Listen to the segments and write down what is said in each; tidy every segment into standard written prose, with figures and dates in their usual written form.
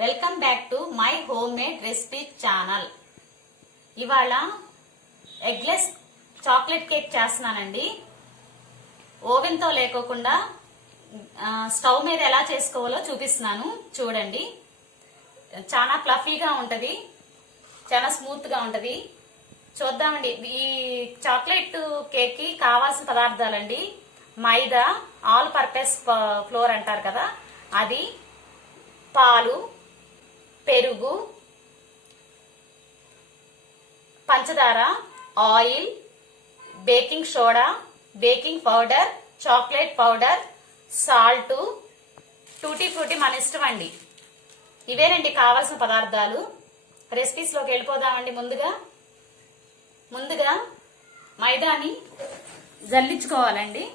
Welcome back to my home made recipe channel. ఇవాళ eggless chocolate cake చేస్తున్నానండి. Oven తో లేకోకుండా స్టవ్ మీద ఎలా చేసుకోవాలో చూపిస్తున్నాను చూడండి. చాలా ఫ్లఫీగా ఉంటది, చాలా స్మూత్ గా ఉంటది. చూద్దామండి. ఈ చాక్లెట్ కేక్ కి కావాల్సిన పదార్థాలండి: మైదా, ఆల్ పర్పస్ ఫ్లోర్ అంటారు కదా అది, పాలు, పెరుగు, పంచదార, oil, baking soda, baking powder, chocolate powder, salt, tutti frutti మన ఇష్టం అండి. ఇవేనండి కావాల్సిన పదార్థాలు. రెసిపీస్ లోకి వెళ్ళిపోదామండి. ముందుగా మైదాని జల్లించుకోవాలండి.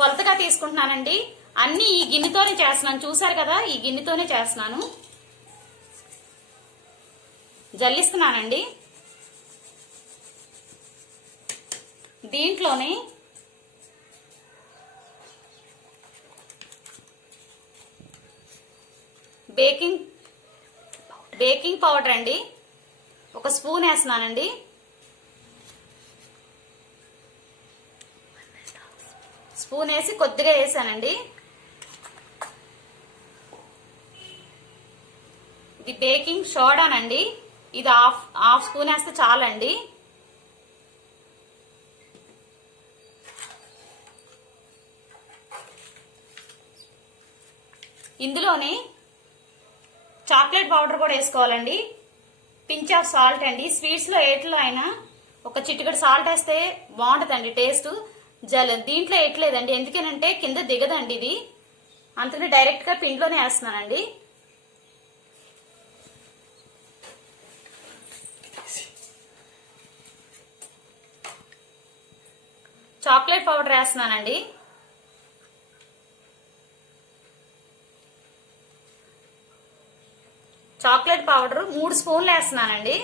కొలతగా తీసుకుంటున్నానండి. అన్ని ఈ గిన్నెతోనే చేస్తున్నాను, చూసారు కదా, ఈ గిన్నెతోనే చేస్తున్నాను. జల్లిస్తున్నానండి. దీంట్లోనే బేకింగ్ పౌడర్ అండి, ఒక స్పూన్ వేస్తున్నానండి. స్పూన్ వేసి కొద్దిగా వేసానండి. ఇది బేకింగ్ సోడానండి. ఇది హాఫ్ స్పూన్ వేస్తే చాలండి. ఇందులోనే చాక్లెట్ పౌడర్ కూడా వేసుకోవాలండి. పించ్ ఆఫ్ సాల్ట్ అండి. స్వీట్స్ లో ఏట్లో అయినా ఒక చిటికెడు సాల్ట్ వేస్తే బాగుంటుందండి టేస్ట్. దీంట్లో వేయట్లేదండి, ఎందుకేనంటే కింద దిగదండి ఇది, అందుకని డైరెక్ట్ గా పిండిలోనే వేస్తున్నానండి. చాక్లెట్ పౌడర్ వేస్తున్నానండి. చాక్లెట్ పౌడర్ 3 స్పూన్లు వేస్తున్నానండి.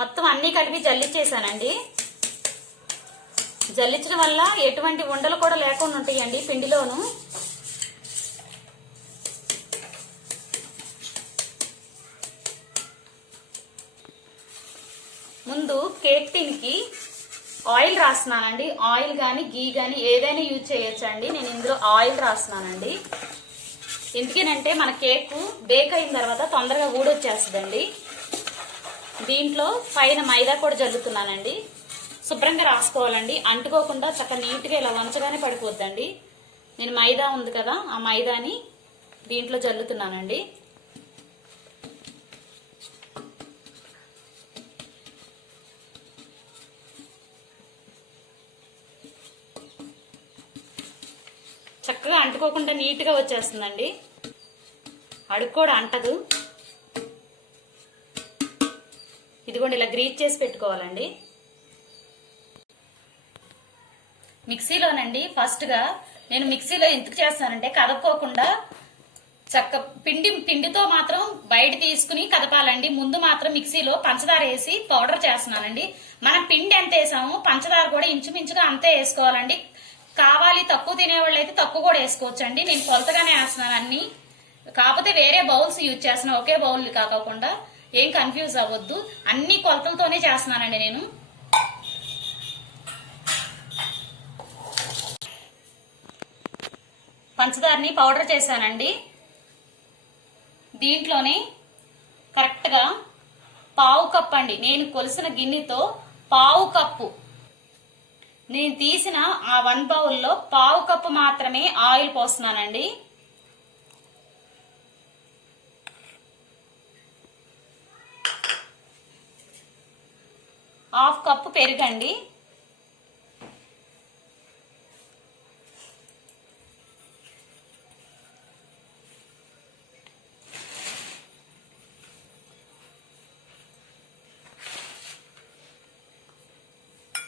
మొత్తం అన్ని కలిపి జల్లించేసానండి. జల్లించడం వల్ల ఎటువంటి ఉండలు కూడా లేకుండా ఉంటాయండి పిండిలోను. ముందు కేక్ టిన్ కి ఆయిల్ రాస్తున్నానండి. ఆయిల్ గాని గీ గాని ఏదైనా యూజ్ చేయొచ్చండి. నేను ఇందులో ఆయిల్ రాస్తున్నానండి. ఎందుకేనంటే మన కేక్ బేక్ అయిన తర్వాత తొందరగా ఊడొచ్చేస్తుందండి. దీంట్లో పైన మైదా కూడా జల్లుతున్నానండి. శుభ్రంగా రాసుకోవాలండి, అంటుకోకుండా చక్కగా నీట్గా ఇలా వంచగానే పడిపోద్దండి. నేను మైదా ఉంది కదా, ఆ మైదాని దీంట్లో జల్లుతున్నానండి. చక్కగా అంటుకోకుండా నీట్గా వచ్చేస్తుందండి. అడుగు కూడా అంటదు. ఇదిగోండి ఇలా గ్రీజ్ చేసి పెట్టుకోవాలండి. మిక్సీలోనండి ఫస్ట్గా నేను మిక్సీలో ఎందుకు చేస్తానంటే కదపకోకుండా పిండితో మాత్రం బయట తీసుకుని కదపాలండి. ముందు మాత్రం మిక్సీలో పంచదార వేసి పౌడర్ చేస్తున్నానండి. మనం పిండి ఎంత వేసామో పంచదార కూడా ఇంచుమించుగా అంతే వేసుకోవాలండి. కావాలి తక్కువ తినేవాళ్ళు అయితే తక్కువ కూడా వేసుకోవచ్చండి. నేను కొలతగానే వేస్తున్నాను అన్ని. కాకపోతే వేరే బౌల్స్ యూజ్ చేస్తున్నాను, ఒకే బౌల్ కాకుండా. ఏం కన్ఫ్యూజ్ అవ్వద్దు, అన్ని కొలతలతోనే చేస్తున్నానండి నేను. పంచదారని పౌడర్ చేశానండి. దీంట్లోనే కరెక్ట్గా పావు కప్ అండి, నేను కొలిసిన గిన్నెతో పావు కప్పు, నేను తీసిన ఆ 1 బౌల్లో పావు కప్పు మాత్రమే ఆయిల్ పోస్తున్నానండి. హాఫ్ కప్పు పెరుగండి.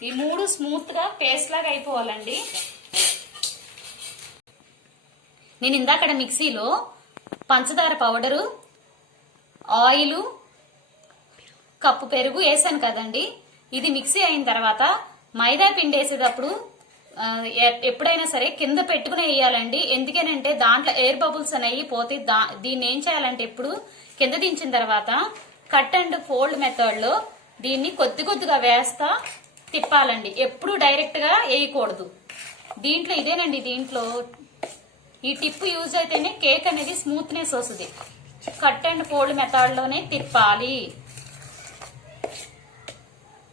ఈ 3 స్మూత్ గా పేస్ట్ లాగా అయిపోవాలండి. నేను ఇందాక మిక్సీలో పంచదార పౌడరు, ఆయిల్, కప్పు పెరుగు వేసాను కదండి. ఇది మిక్సీ అయిన తర్వాత మైదా పిండి వేసేటప్పుడు ఎప్పుడైనా సరే కింద పెట్టుకుని వేయాలండి. ఎందుకనంటే దాంట్లో ఎయిర్ బబుల్స్ అనేవి పోతే దీన్ని ఏం చేయాలంటే ఇప్పుడు కింద దించిన తర్వాత కట్ అండ్ ఫోల్డ్ మెథడ్ లో దీన్ని కొద్ది కొద్దిగా వేస్తా తిప్పాలండి. ఎప్పుడు డైరెక్ట్ గా వేయకూడదు. దీంట్లో ఇదేనండి, దీంట్లో ఈ టిప్ యూజ్ అయితేనే కేక్ అనేది స్మూత్నెస్ వస్తుంది. కట్ అండ్ ఫోల్డ్ మెథడ్ లోనే తిప్పాలి.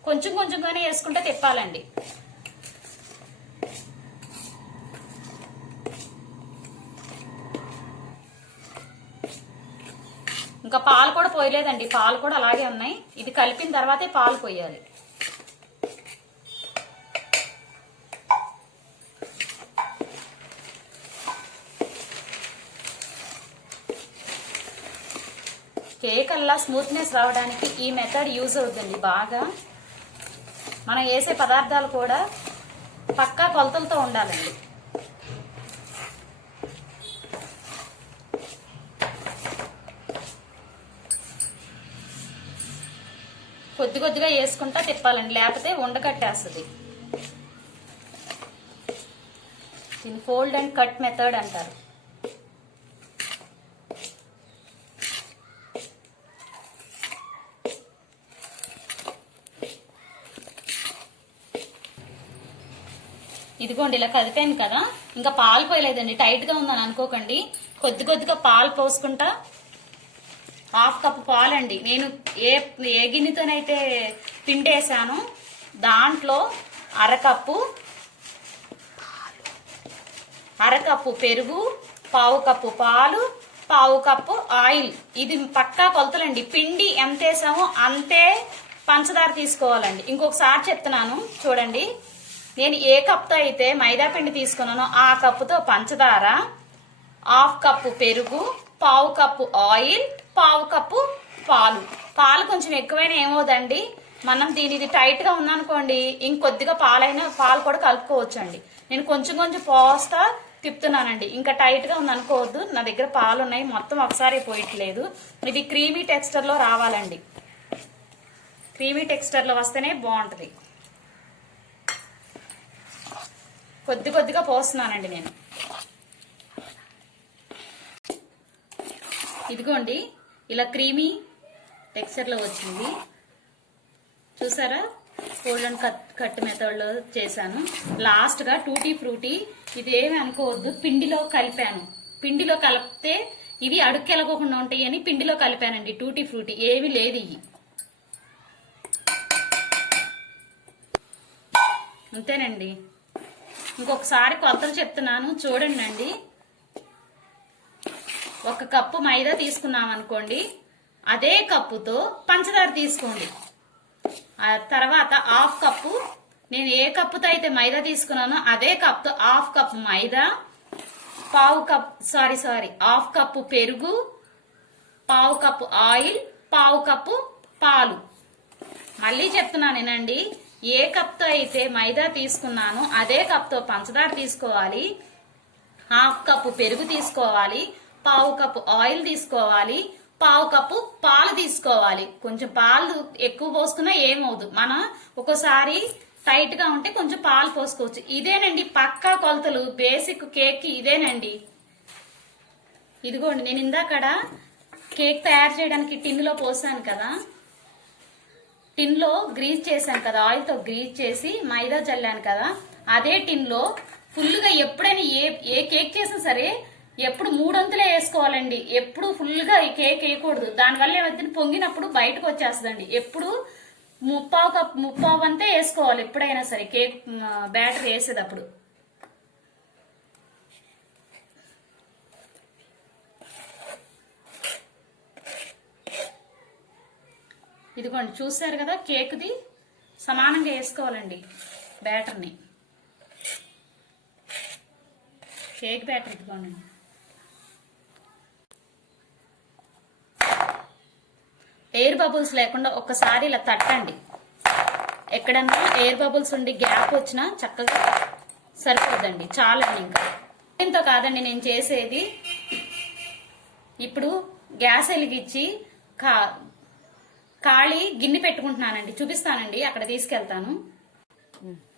కొంచెం కొంచెంగానే వేసుకుంటే తిప్పాలండి. ఇంకా పాలు కూడా పోయలేదండి, పాలు కూడా అలాగే ఉన్నాయి. ఇది కలిపిన తర్వాతే పాలు పోయాలి. కేక్ అలా స్మూత్నెస్ రావడానికి ఈ మెథడ్ యూజ్ అవుతుంది బాగా. మనం వేసే పదార్థాలు కూడా పక్కా కొలతలతో ఉండాలండి. కొద్ది కొద్దిగా వేసుకుంటా తిప్పాలండి, లేకపోతే ఉండకట్టేస్తుంది. దీన్ని ఫోల్డ్ అండ్ కట్ మెథడ్ అంటారు. ఇదిగోండి ఇలా కదిపాను కదా, ఇంకా పాలు పోయలేదండి. టైట్ గా ఉందని అనుకోకండి. కొద్ది కొద్దిగా పాలు పోసుకుంటా. 1/2 కప్పు పాలండి. నేను ఏ గిన్నెతోనైతే పిండి వేసాను దాంట్లో అరకప్పు పెరుగు, 1/2 కప్పు పాలు, 1/2 కప్పు ఆయిల్. ఇది పక్కా కొలతలండి. పిండి ఎంత వేసామో అంతే పంచదార తీసుకోవాలండి. ఇంకొకసారి చెప్తున్నాను చూడండి. నేను ఏ కప్తో అయితే మైదా పిండి తీసుకున్నానో ఆ కప్పుతో పంచదార, 1/2 కప్పు పెరుగు, 1/2 కప్పు ఆయిల్, 1/2 కప్పు పాలు. పాలు కొంచెం ఎక్కువైనా ఏమవుదండి, మనం ఇది టైట్ గా ఉందనుకోండి ఇంకొద్దిగా పాలు కూడా కలుపుకోవచ్చు అండి. నేను కొంచెం కొంచెం పోస్తా తిప్పుతున్నానండి. ఇంకా టైట్ గా ఉందనుకోవద్దు. నా దగ్గర పాలు ఉన్నాయి, మొత్తం ఒకసారి పోయట్లేదు. ఇది క్రీమీ టెక్స్చర్ లో రావాలండి. క్రీమీ టెక్స్చర్ లో వస్తేనే బాగుంటది. కొద్ది కొద్దిగా పోస్తున్నానండి నేను. ఇదిగోండి ఇలా క్రీమీ టెక్స్చర్ లో వచ్చింది చూసారా. ఫోల్డ్ అండ్ కట్ మెథడ్ లో చేశాను. లాస్ట్ గా టూటీ ఫ్రూటీ ఇది ఏమి అనుకోవద్దు, పిండిలో కలిపాను. పిండిలో కలిపితే ఇవి అడుక్కెలకోకుండా ఉంటాయి అని పిండిలో కలిపానండి. టూటీ ఫ్రూటీ ఏమి లేదు. ఇవి అంతేనండి. ఇంకొకసారి కొలతలు చెప్తున్నాను చూడండి అండి. 1 కప్పు మైదా తీసుకున్నాం అనుకోండి, అదే కప్పుతో పంచదార తీసుకోండి. తర్వాత 1/2 కప్పు, నేను ఏ కప్పుతో అయితే మైదా తీసుకున్నానో అదే కప్తో 1/2 కప్పు మైదా, 1/2 కప్పు పెరుగు, 1/2 కప్పు ఆయిల్, 1/2 కప్పు పాలు. మళ్ళీ చెప్తున్నానేనండి, ఏ కప్తో అయితే మైదా తీసుకున్నానో అదే కప్తో పంచదార తీసుకోవాలి, 1/2 కప్పు పెరుగు తీసుకోవాలి, 1/2 కప్పు ఆయిల్ తీసుకోవాలి, 1/2 కప్పు పాలు తీసుకోవాలి. కొంచెం పాలు ఎక్కువ పోసుకున్నా ఏమవుదు. మనం ఒక్కోసారి టైట్ గా ఉంటే కొంచెం పాలు పోసుకోవచ్చు. ఇదేనండి పక్కా కొలతలు. బేసిక్ కేక్ ఇదేనండి. ఇదిగోండి నేను ఇందాకడ కేక్ తయారు చేయడానికి టిన్నులో పోసాను కదా, టిన్ లో గ్రీజ్ చేశాను కదా, ఆయిల్ తో గ్రీజ్ చేసి మైదా చల్లాను కదా, అదే టిన్ లో ఫుల్ గా ఎప్పుడైనా ఏ కేక్ చేసినా సరే ఎప్పుడు 3 వంతులే వేసుకోవాలండి. ఎప్పుడు ఫుల్ గా కేక్ వేయకూడదు. దానివల్ల ఏమైతే పొంగినప్పుడు బయటకు వచ్చేస్తుందండి. ఎప్పుడు 3/4 వంతే వేసుకోవాలి ఎప్పుడైనా సరే కేక్ బ్యాటర్ వేసేటప్పుడు. ఇదిగోండి చూసారు కదా, కేక్ది సమానంగా వేసుకోవాలండి బ్యాటర్ని. కేక్ బ్యాటర్ ఇదిగోండి. ఎయిర్ బబుల్స్ లేకుండా ఒక్కసారి ఇలా తట్టండి. ఎక్కడన్నా ఎయిర్ బబుల్స్ ఉండి గ్యాప్ వచ్చినా చక్కగా సరిపోద్దండి, చాలండి. ఇంకా దీంతో కాదండి నేను చేసేది. ఇప్పుడు గ్యాస్ వెలిగించి ఖాళీ గిన్నె పెట్టుకుంటున్నానండి. చూపిస్తానండి, అక్కడ తీసుకెళ్తాను.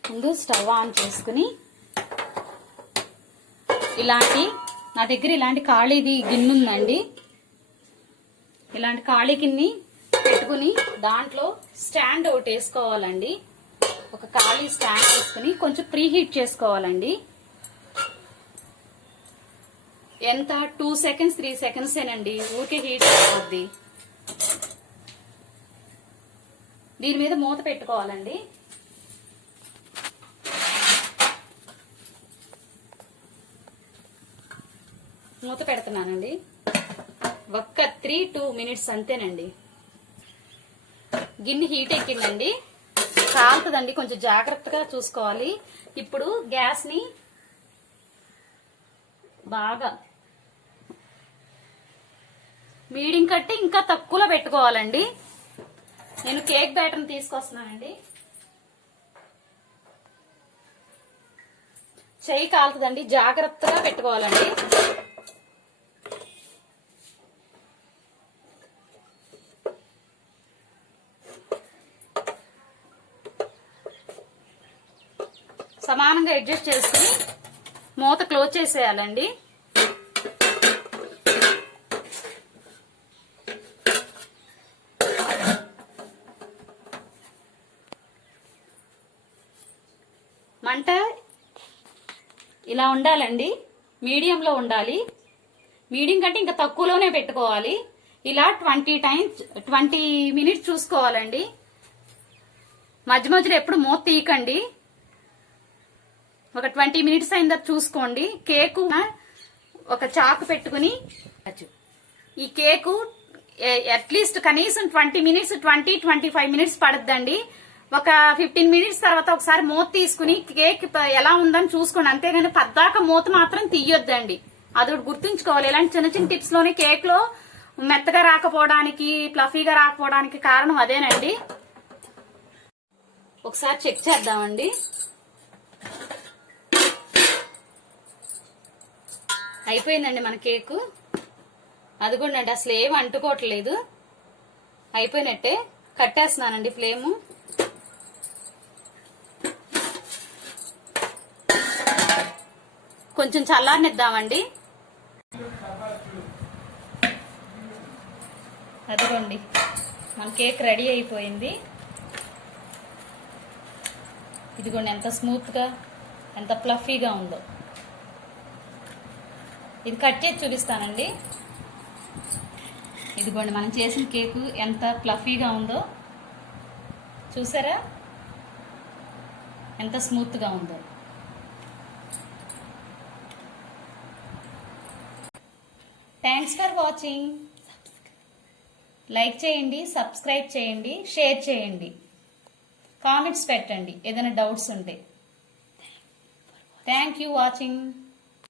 ముందు స్టవ్ ఆన్ చేసుకుని నా దగ్గర ఇలాంటి ఖాళీది గిన్నె ఉందండి. ఇలాంటి ఖాళీ గిన్నె పెట్టుకుని దాంట్లో స్టాండ్ ఒకటి వేసుకోవాలండి. ఒక ఖాళీ స్టాండ్ వేసుకుని కొంచెం ప్రీ హీట్ చేసుకోవాలండి. ఎంత 2 సెకండ్స్ 3 సెకండ్స్ ఏనండి, ఊరికే హీట్ అయిపోద్ది. దీని మీద మూత పెట్టుకోవాలండి. మూత పెడుతున్నానండి. ఒక్క 3-2 మినిట్స్ అంతేనండి. గిన్నె హీట్ ఎక్కిందండి, కాలుతుందండి, కొంచెం జాగ్రత్తగా చూసుకోవాలి. ఇప్పుడు గ్యాస్ ని బాగా మీడియం కట్టి ఇంకా తక్కువలో పెట్టుకోవాలండి. నేను కేక్ బ్యాటర్ తీసుకొస్తున్నానండి. చెయ్యి కాలుతుందండి, జాగ్రత్తగా పెట్టుకోవాలండి. సమానంగా అడ్జస్ట్ చేసుకుని మూత క్లోజ్ చేసేయాలండి. మంట ఇలా ఉండాలండి, మీడియంలో ఉండాలి. మీడియం కంటే ఇంకా తక్కువలోనే పెట్టుకోవాలి. ఇలా 20 మినిట్స్ చూసుకోవాలండి. మధ్య మధ్యలో ఎప్పుడు మూత తీయకండి. ఒక 20 మినిట్స్ అయిన తర్వాత చూసుకోండి. కేకు ఒక చాకు పెట్టుకుని ఈ కేకు అట్లీస్ట్ కనీసం 20 మినిట్స్ 20-25 మినిట్స్ పడుద్దండి. ఒక 15 మినిట్స్ తర్వాత ఒకసారి మూత తీసుకుని కేక్ ఎలా ఉందని చూసుకోండి. అంతేగాని పద్దాక మూత మాత్రం తీయొద్దండి. అదొకటి గుర్తుంచుకోవాలి. ఇలాంటి చిన్న చిన్న టిప్స్ లోనే కేక్ లో మెత్తగా రాకపోవడానికి, ఫ్లఫీగా రాకపోవడానికి కారణం అదేనండి. ఒకసారి చెక్ చేద్దామండి. అయిపోయిందండి మన కేకు. అదిగోండి, అసలు ఏం అంటుకోవట్లేదు. అయిపోయినట్టే. కట్టేస్తున్నానండి ఫ్లేము. కొంచెం చల్లారనిద్దామండి. అదిగోండి మన కేక్ రెడీ అయిపోయింది. ఇదిగోండి ఎంత స్మూత్గా, ఎంత ఫ్లఫీగా ఉందో. ఇది కట్ చేసి చూపిస్తానండి. ఇదిగోండి మనం చేసిన కేకు ఎంత ఫ్లఫీగా ఉందో చూసారా, ఎంత స్మూత్గా ఉందో. Thanks for watching. లైక్ చేయండి, సబ్స్క్రైబ్ చేయండి, షేర్ చేయండి, కామెంట్స్ పెట్టండి ఏదైనా డౌట్స్ ఉంటే. Thank you watching.